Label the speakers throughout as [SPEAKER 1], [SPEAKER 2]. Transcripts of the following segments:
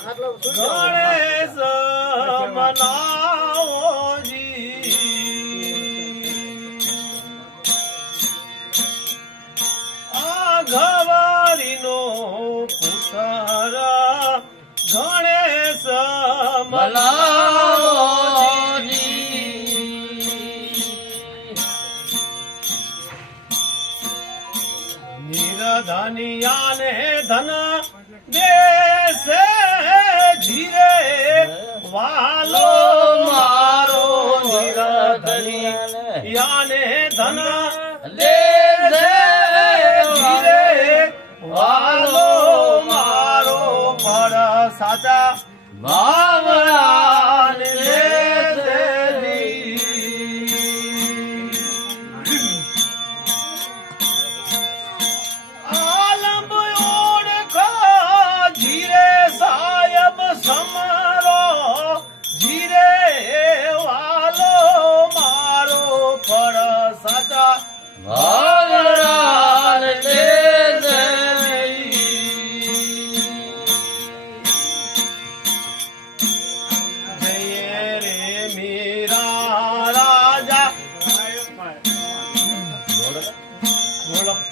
[SPEAKER 1] ગણેશ મનાવોજી. આ ઘવારીનો પુતરા ગણેશ મના નિરધનિયા ને ધન દેશે ધીરે વાલો મારો નિરધનિયા ને ધન દેશે ધીરે વાલો મારો પર સાચા વા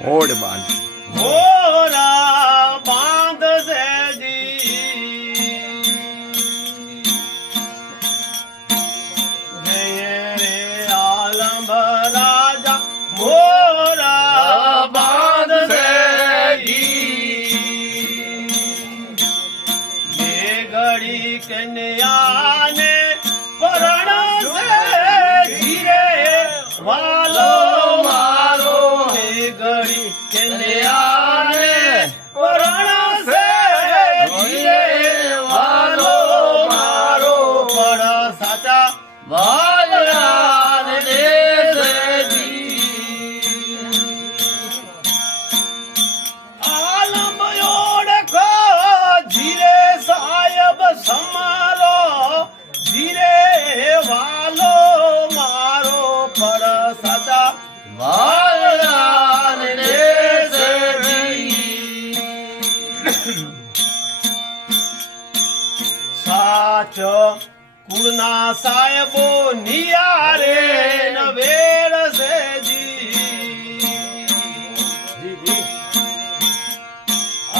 [SPEAKER 2] હોડ બાંધ.
[SPEAKER 1] હોરા બાંધ સેજી જય રે આલમ રાજા મોરા સાચ કુળના સાહેબો નિયારે નવેર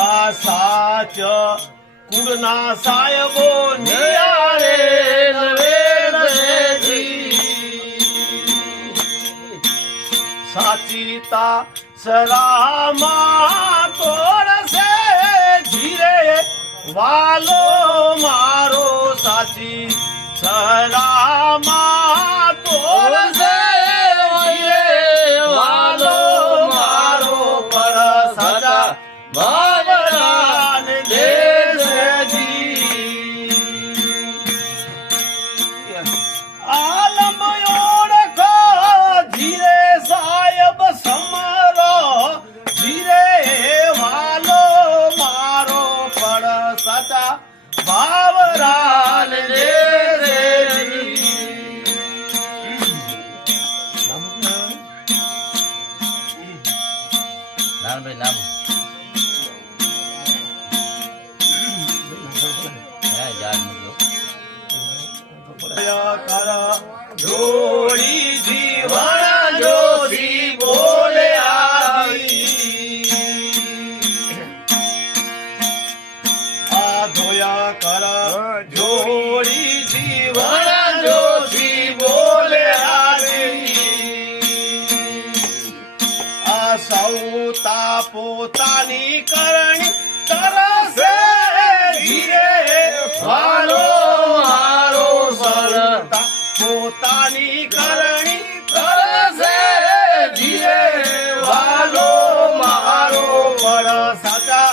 [SPEAKER 1] આ સાચ કુળના સાહેબો નિયારે સાચીતા સરામાં તોડશે ધીરે. વાલો મારો સાચી સરા બાવરાલ દે નામ ભાઈ નામ. કારા સૌતા પોતાની કરણી તરસે ધીરે હારો હારો સરતા પોતાની કરણી તરસે ધીરે વાલો મારો પર સાચા.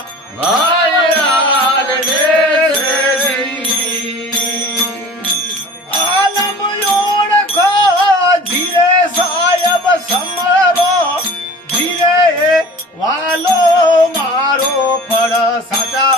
[SPEAKER 1] ਸਾਚਾ